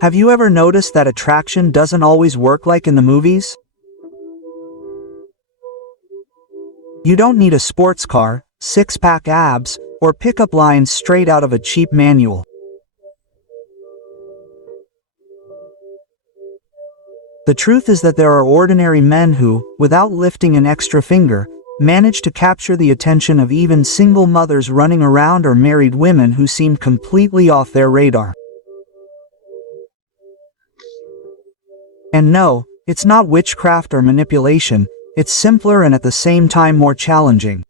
Have you ever noticed that attraction doesn't always work like in the movies? You don't need a sports car, six-pack abs, or pickup lines straight out of a cheap manual. The truth is that there are ordinary men who, without lifting an extra finger, manage to capture the attention of even single mothers running around or married women who seemed completely off their radar. And no, it's not witchcraft or manipulation, it's simpler and at the same time more challenging.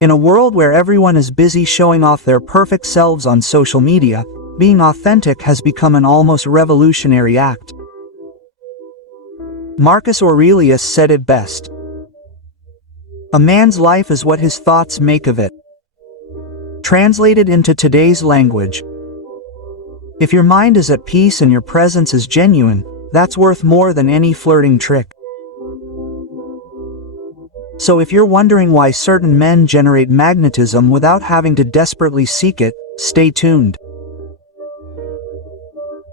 In a world where everyone is busy showing off their perfect selves on social media, being authentic has become an almost revolutionary act. Marcus Aurelius said it best. A man's life is what his thoughts make of it. Translated into today's language, if your mind is at peace and your presence is genuine, that's worth more than any flirting trick. So if you're wondering why certain men generate magnetism without having to desperately seek it, stay tuned.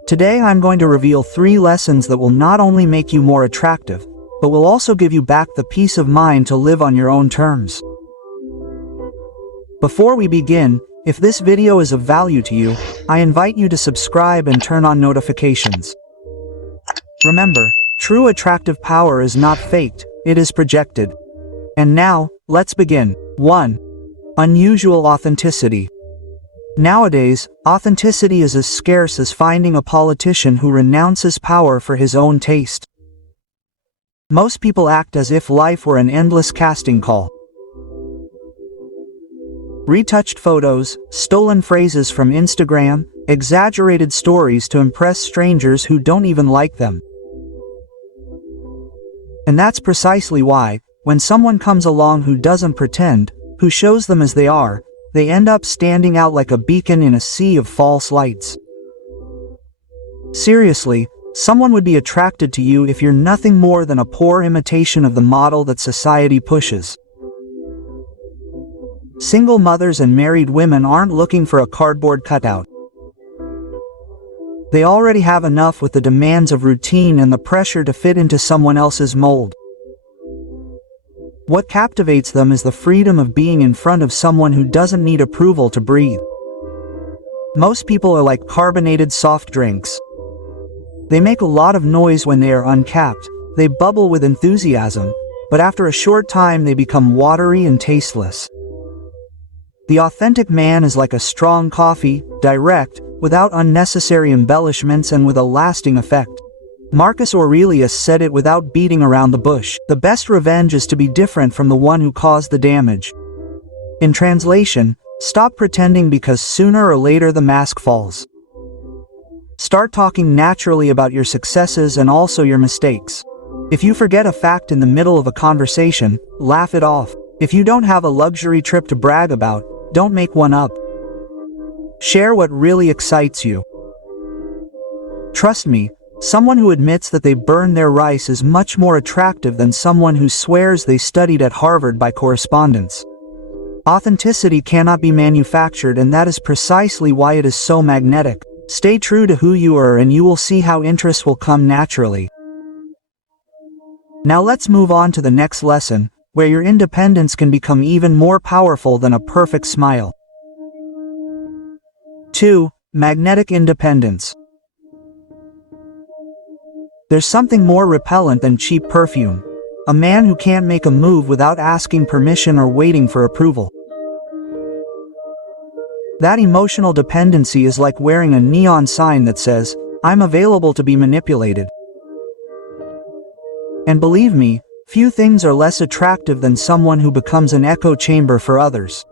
Today I'm going to reveal 3 lessons that will not only make you more attractive, but will also give you back the peace of mind to live on your own terms. Before we begin, if this video is of value to you, I invite you to subscribe and turn on notifications. Remember, true attractive power is not faked, it is projected. And now, let's begin. 1. Unusual authenticity. Nowadays, authenticity is as scarce as finding a politician who renounces power for his own taste. Most people act as if life were an endless casting call. Retouched photos, stolen phrases from Instagram, exaggerated stories to impress strangers who don't even like them. And that's precisely why, when someone comes along who doesn't pretend, who shows them as they are, they end up standing out like a beacon in a sea of false lights. Seriously, someone would be attracted to you if you're nothing more than a poor imitation of the model that society pushes. Single mothers and married women aren't looking for a cardboard cutout. They already have enough with the demands of routine and the pressure to fit into someone else's mold. What captivates them is the freedom of being in front of someone who doesn't need approval to breathe. Most people are like carbonated soft drinks. They make a lot of noise when they are uncapped, they bubble with enthusiasm, but after a short time they become watery and tasteless. The authentic man is like a strong coffee, direct, without unnecessary embellishments and with a lasting effect. Marcus Aurelius said it without beating around the bush. The best revenge is to be different from the one who caused the damage. In translation, stop pretending because sooner or later the mask falls. Start talking naturally about your successes and also your mistakes. If you forget a fact in the middle of a conversation, laugh it off. If you don't have a luxury trip to brag about, don't make one up. Share what really excites you. Trust me, someone who admits that they burned their rice is much more attractive than someone who swears they studied at Harvard by correspondence. Authenticity cannot be manufactured, and that is precisely why it is so magnetic. Stay true to who you are and you will see how interest will come naturally. Now let's move on to the next lesson, where your independence can become even more powerful than a perfect smile. 2. Magnetic independence. There's something more repellent than cheap perfume. A man who can't make a move without asking permission or waiting for approval. That emotional dependency is like wearing a neon sign that says, "I'm available to be manipulated." And believe me, few things are less attractive than someone who becomes an echo chamber for others.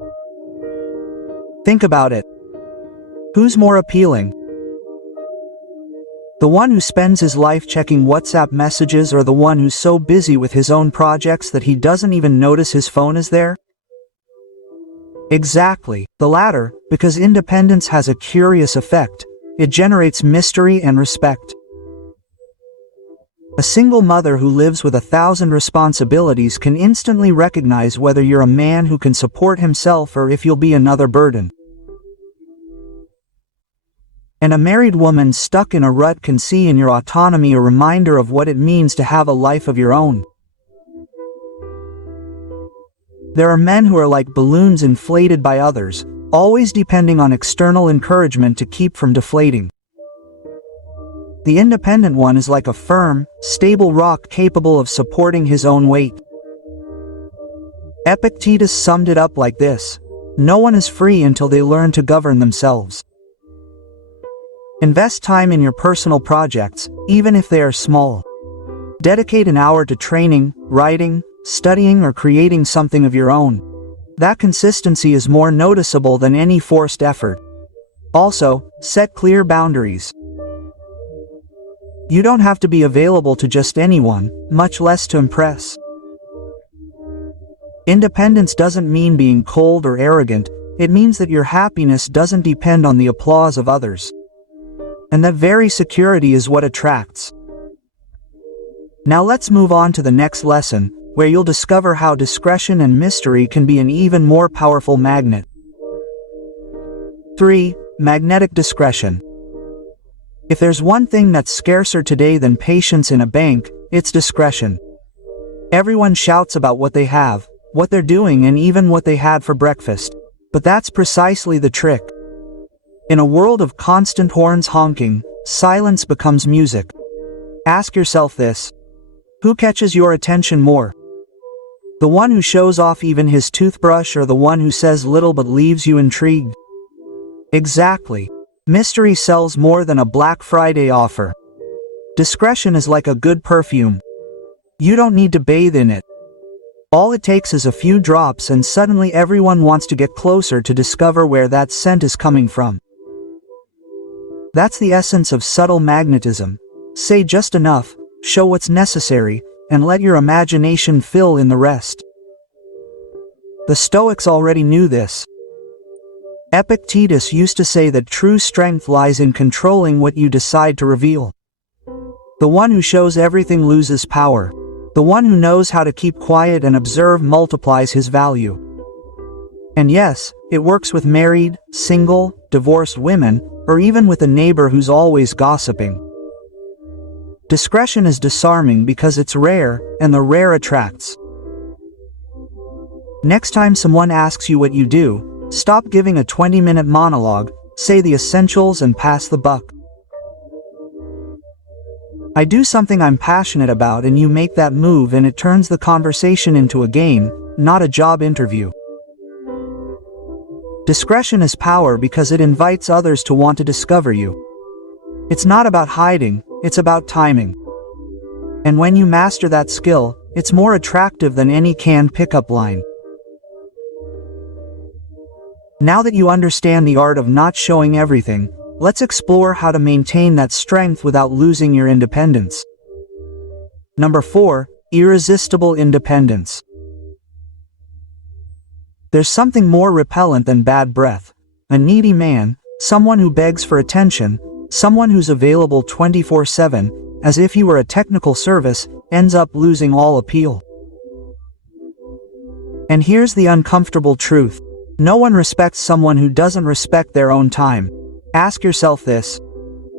Think about it. Who's more appealing? The one who spends his life checking WhatsApp messages, or the one who's so busy with his own projects that he doesn't even notice his phone is there? Exactly, the latter, because independence has a curious effect. It generates mystery and respect. A single mother who lives with 1,000 responsibilities can instantly recognize whether you're a man who can support himself or if you'll be another burden. And a married woman stuck in a rut can see in your autonomy a reminder of what it means to have a life of your own. There are men who are like balloons inflated by others, always depending on external encouragement to keep from deflating. The independent one is like a firm, stable rock capable of supporting his own weight. Epictetus summed it up like this: no one is free until they learn to govern themselves. Invest time in your personal projects, even if they are small. Dedicate an hour to training, writing, studying, or creating something of your own. That consistency is more noticeable than any forced effort. Also, set clear boundaries. You don't have to be available to just anyone, much less to impress. Independence doesn't mean being cold or arrogant, it means that your happiness doesn't depend on the applause of others. And that very security is what attracts. Now let's move on to the next lesson, where you'll discover how discretion and mystery can be an even more powerful magnet. 3. Magnetic discretion. If there's one thing that's scarcer today than patience in a bank, it's discretion. Everyone shouts about what they have, what they're doing, and even what they had for breakfast. But that's precisely the trick. In a world of constant horns honking, silence becomes music. Ask yourself this: who catches your attention more? The one who shows off even his toothbrush, or the one who says little but leaves you intrigued? Exactly. Mystery sells more than a Black Friday offer. Discretion is like a good perfume. You don't need to bathe in it. All it takes is a few drops, and suddenly everyone wants to get closer to discover where that scent is coming from. That's the essence of subtle magnetism. Say just enough, show what's necessary, and let your imagination fill in the rest. The Stoics already knew this. Epictetus used to say that true strength lies in controlling what you decide to reveal. The one who shows everything loses power. The one who knows how to keep quiet and observe multiplies his value. And yes, it works with married, single, divorced women, or even with a neighbor who's always gossiping. Discretion is disarming because it's rare, and the rare attracts. Next time someone asks you what you do, stop giving a 20-minute monologue, say the essentials and pass the buck. I do something I'm passionate about, and you make that move, and it turns the conversation into a game, not a job interview. Discretion is power because it invites others to want to discover you. It's not about hiding, it's about timing. And when you master that skill, it's more attractive than any canned pickup line. Now that you understand the art of not showing everything, let's explore how to maintain that strength without losing your independence. Number 4. Irresistible independence. There's something more repellent than bad breath. A needy man, someone who begs for attention, someone who's available 24/7, as if he were a technical service, ends up losing all appeal. And here's the uncomfortable truth. No one respects someone who doesn't respect their own time. Ask yourself this: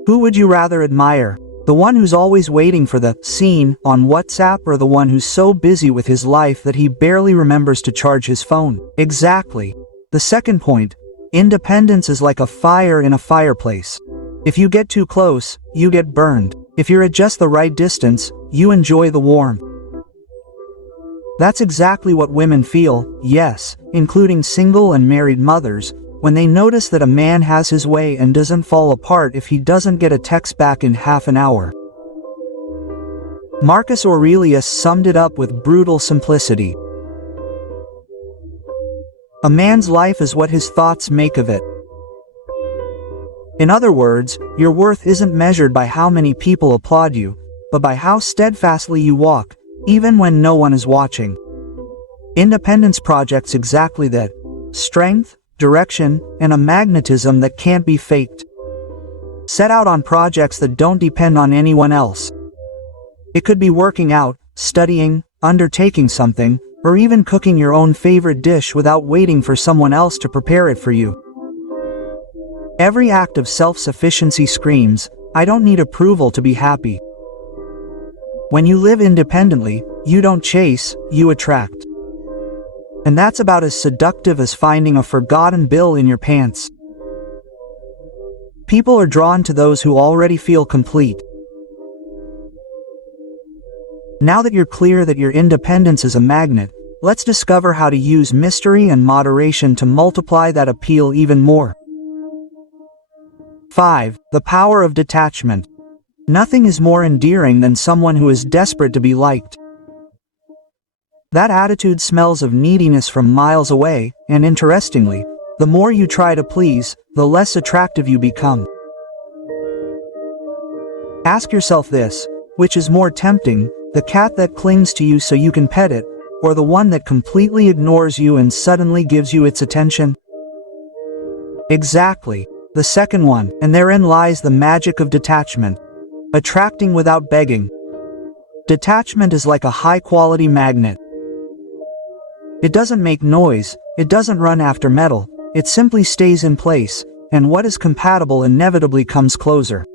who would you rather admire? The one who's always waiting for the scene on WhatsApp, or the one who's so busy with his life that he barely remembers to charge his phone? Exactly. The second point: independence is like a fire in a fireplace. If you get too close, you get burned. If you're at just the right distance, you enjoy the warmth. That's exactly what women feel, yes, including single and married mothers, when they notice that a man has his way and doesn't fall apart if he doesn't get a text back in half an hour. Marcus Aurelius summed it up with brutal simplicity. A man's life is what his thoughts make of it. In other words, your worth isn't measured by how many people applaud you, but by how steadfastly you walk, even when no one is watching. Independence projects exactly that: strength, direction, and a magnetism that can't be faked. Set out on projects that don't depend on anyone else. It could be working out, studying, undertaking something, or even cooking your own favorite dish without waiting for someone else to prepare it for you. Every act of self-sufficiency screams, "I don't need approval to be happy." When you live independently, you don't chase, you attract. And that's about as seductive as finding a forgotten bill in your pants. People are drawn to those who already feel complete. Now that you're clear that your independence is a magnet, let's discover how to use mystery and moderation to multiply that appeal even more. 5. The power of detachment. Nothing is more endearing than someone who is desperate to be liked. That attitude smells of neediness from miles away, and interestingly, the more you try to please, the less attractive you become. Ask yourself this: which is more tempting, the cat that clings to you so you can pet it, or the one that completely ignores you and suddenly gives you its attention? Exactly, the second one, and therein lies the magic of detachment. Attracting without begging. Detachment is like a high-quality magnet. It doesn't make noise, it doesn't run after metal, it simply stays in place, and what is compatible inevitably comes closer.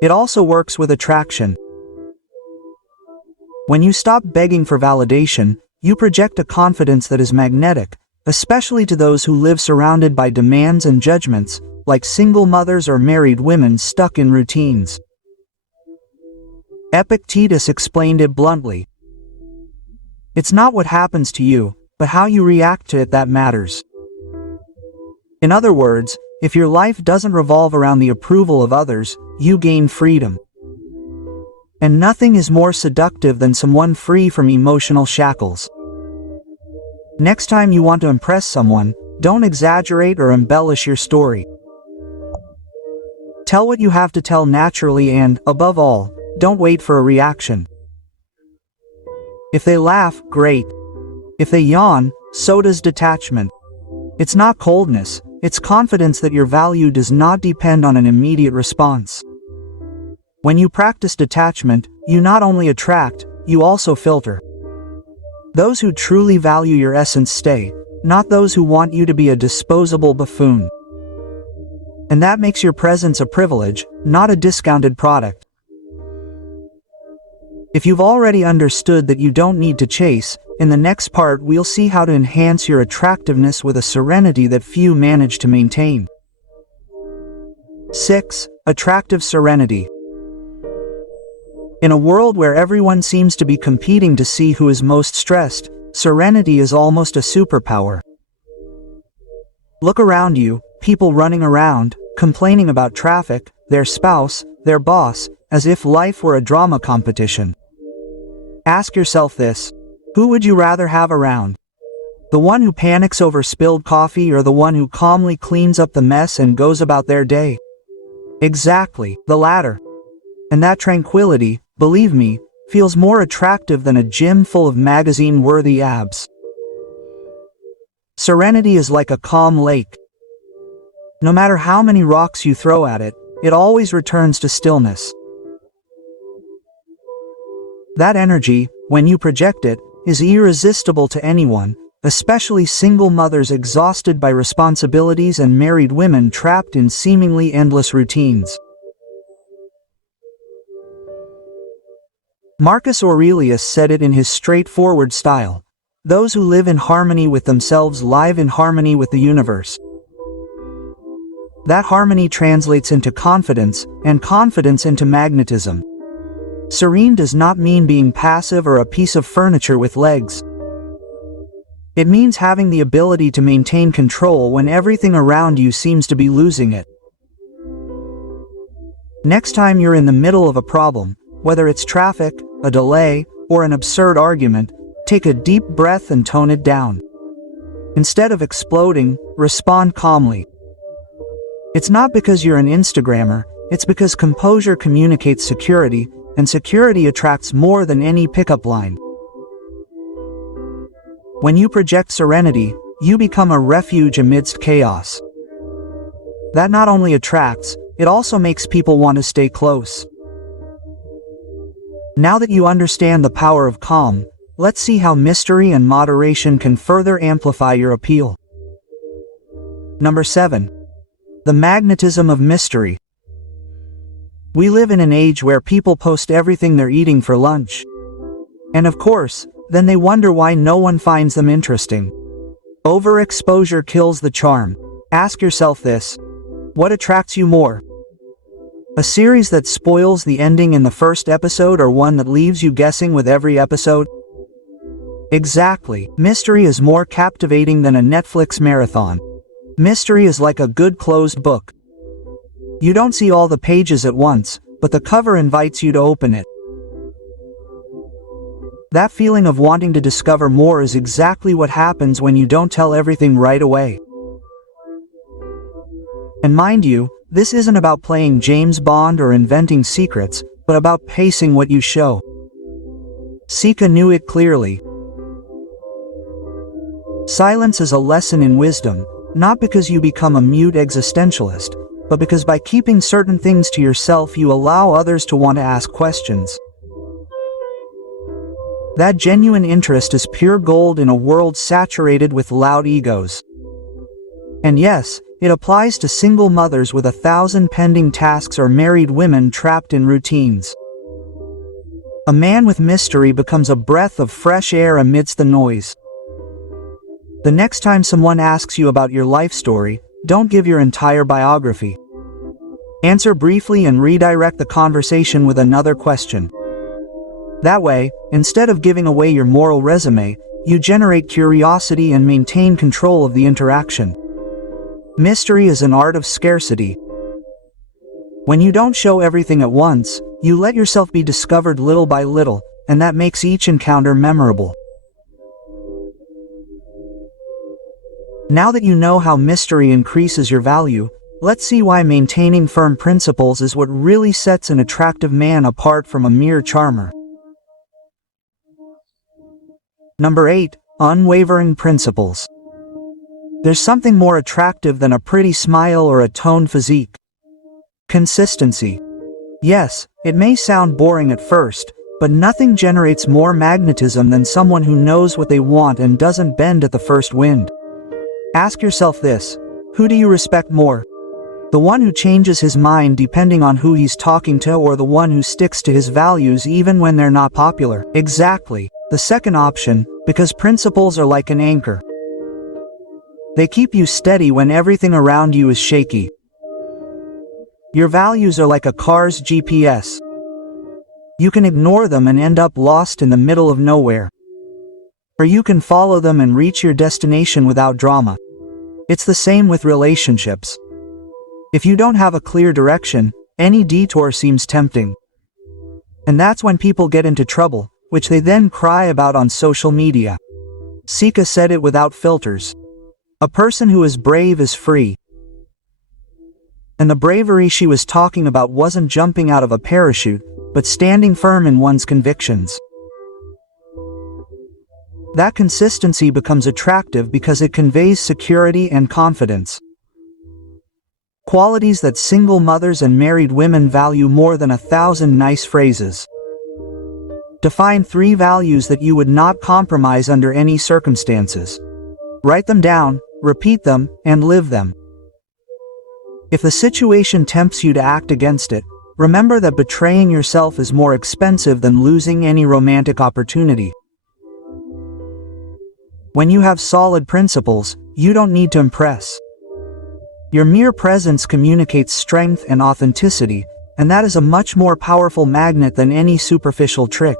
It also works with attraction. When you stop begging for validation, you project a confidence that is magnetic, especially to those who live surrounded by demands and judgments, like single mothers or married women stuck in routines. Epictetus explained it bluntly. It's not what happens to you, but how you react to it that matters. In other words, if your life doesn't revolve around the approval of others, you gain freedom. And nothing is more seductive than someone free from emotional shackles. Next time you want to impress someone, don't exaggerate or embellish your story. Tell what you have to tell naturally and, above all, don't wait for a reaction. If they laugh, great. If they yawn, so does detachment. It's not coldness, it's confidence that your value does not depend on an immediate response. When you practice detachment, you not only attract, you also filter. Those who truly value your essence stay, not those who want you to be a disposable buffoon. And that makes your presence a privilege, not a discounted product. If you've already understood that you don't need to chase, in the next part we'll see how to enhance your attractiveness with a serenity that few manage to maintain. 6. Attractive serenity. In a world where everyone seems to be competing to see who is most stressed, serenity is almost a superpower. Look around you, people running around, complaining about traffic, their spouse, their boss, as if life were a drama competition. Ask yourself this: who would you rather have around? The one who panics over spilled coffee or the one who calmly cleans up the mess and goes about their day? Exactly, the latter. And that tranquility, believe me, feels more attractive than a gym full of magazine-worthy abs. Serenity is like a calm lake. No matter how many rocks you throw at it, it always returns to stillness. That energy, when you project it, is irresistible to anyone, especially single mothers exhausted by responsibilities and married women trapped in seemingly endless routines. Marcus Aurelius said it in his straightforward style: "Those who live in harmony with themselves live in harmony with the universe." That harmony translates into confidence, and confidence into magnetism. Serene does not mean being passive or a piece of furniture with legs. It means having the ability to maintain control when everything around you seems to be losing it. Next time you're in the middle of a problem, whether it's traffic, a delay, or an absurd argument, take a deep breath and tone it down. Instead of exploding, respond calmly. It's not because you're an Instagrammer, it's because composure communicates security, and security attracts more than any pickup line. When you project serenity, you become a refuge amidst chaos. That not only attracts, it also makes people want to stay close. Now that you understand the power of calm, let's see how mystery and moderation can further amplify your appeal. Number 7. The magnetism of mystery. We live in an age where people post everything they're eating for lunch. And of course, then they wonder why no one finds them interesting. Overexposure kills the charm. Ask yourself this: what attracts you more? A series that spoils the ending in the first episode, or one that leaves you guessing with every episode? Exactly. Mystery is more captivating than a Netflix marathon. Mystery is like a good closed book. You don't see all the pages at once, but the cover invites you to open it. That feeling of wanting to discover more is exactly what happens when you don't tell everything right away. And mind you, this isn't about playing James Bond or inventing secrets, but about pacing what you show. Sika knew it clearly. Silence is a lesson in wisdom, not because you become a mute existentialist, but because by keeping certain things to yourself you allow others to want to ask questions. That genuine interest is pure gold in a world saturated with loud egos. And yes, it applies to single mothers with 1,000 pending tasks or married women trapped in routines. A man with mystery becomes a breath of fresh air amidst the noise. The next time someone asks you about your life story, don't give your entire biography. Answer briefly and redirect the conversation with another question. That way, instead of giving away your moral resume, you generate curiosity and maintain control of the interaction. Mystery is an art of scarcity. When you don't show everything at once, you let yourself be discovered little by little, and that makes each encounter memorable. Now that you know how mystery increases your value, let's see why maintaining firm principles is what really sets an attractive man apart from a mere charmer. Number 8. Unwavering principles. There's something more attractive than a pretty smile or a toned physique. Consistency. Yes, it may sound boring at first, but nothing generates more magnetism than someone who knows what they want and doesn't bend at the first wind. Ask yourself this: who do you respect more? The one who changes his mind depending on who he's talking to, or the one who sticks to his values even when they're not popular? Exactly, the second option, because principles are like an anchor. They keep you steady when everything around you is shaky. Your values are like a car's GPS. You can ignore them and end up lost in the middle of nowhere. Or you can follow them and reach your destination without drama. It's the same with relationships. If you don't have a clear direction, any detour seems tempting. And that's when people get into trouble, which they then cry about on social media. Sika said it without filters. A person who is brave is free. And the bravery she was talking about wasn't jumping out of a parachute, but standing firm in one's convictions. That consistency becomes attractive because it conveys security and confidence. Qualities that single mothers and married women value more than 1,000 nice phrases. Define 3 values that you would not compromise under any circumstances. Write them down, repeat them, and live them. If the situation tempts you to act against it, remember that betraying yourself is more expensive than losing any romantic opportunity. When you have solid principles, you don't need to impress. Your mere presence communicates strength and authenticity, and that is a much more powerful magnet than any superficial trick.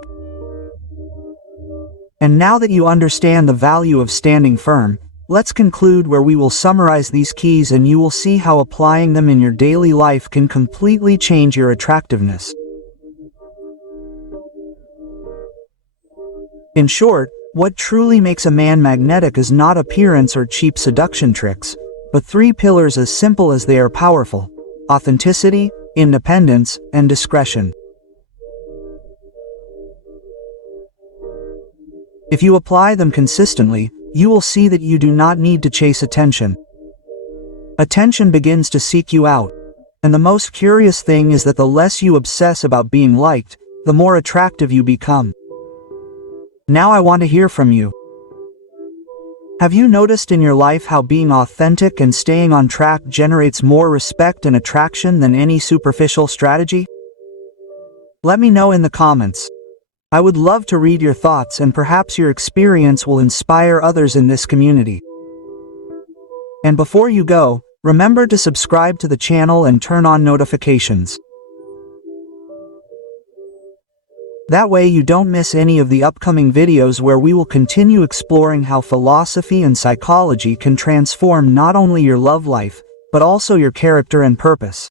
And now that you understand the value of standing firm, let's conclude where we will summarize these keys, and you will see how applying them in your daily life can completely change your attractiveness. In short, what truly makes a man magnetic is not appearance or cheap seduction tricks, but 3 pillars as simple as they are powerful: authenticity, independence, and discretion. If you apply them consistently, you will see that you do not need to chase attention. Attention begins to seek you out, and the most curious thing is that the less you obsess about being liked, the more attractive you become. Now I want to hear from you. Have you noticed in your life how being authentic and staying on track generates more respect and attraction than any superficial strategy? Let me know in the comments. I would love to read your thoughts, and perhaps your experience will inspire others in this community. And before you go, remember to subscribe to the channel and turn on notifications. That way you don't miss any of the upcoming videos where we will continue exploring how philosophy and psychology can transform not only your love life, but also your character and purpose.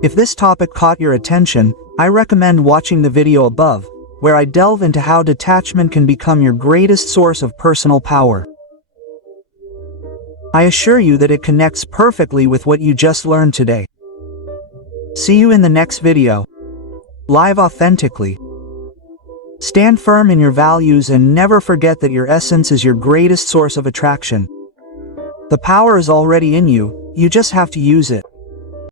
If this topic caught your attention, I recommend watching the video above, where I delve into how detachment can become your greatest source of personal power. I assure you that it connects perfectly with what you just learned today. See you in the next video. Live authentically. Stand firm in your values and never forget that your essence is your greatest source of attraction. The power is already in you, you just have to use it.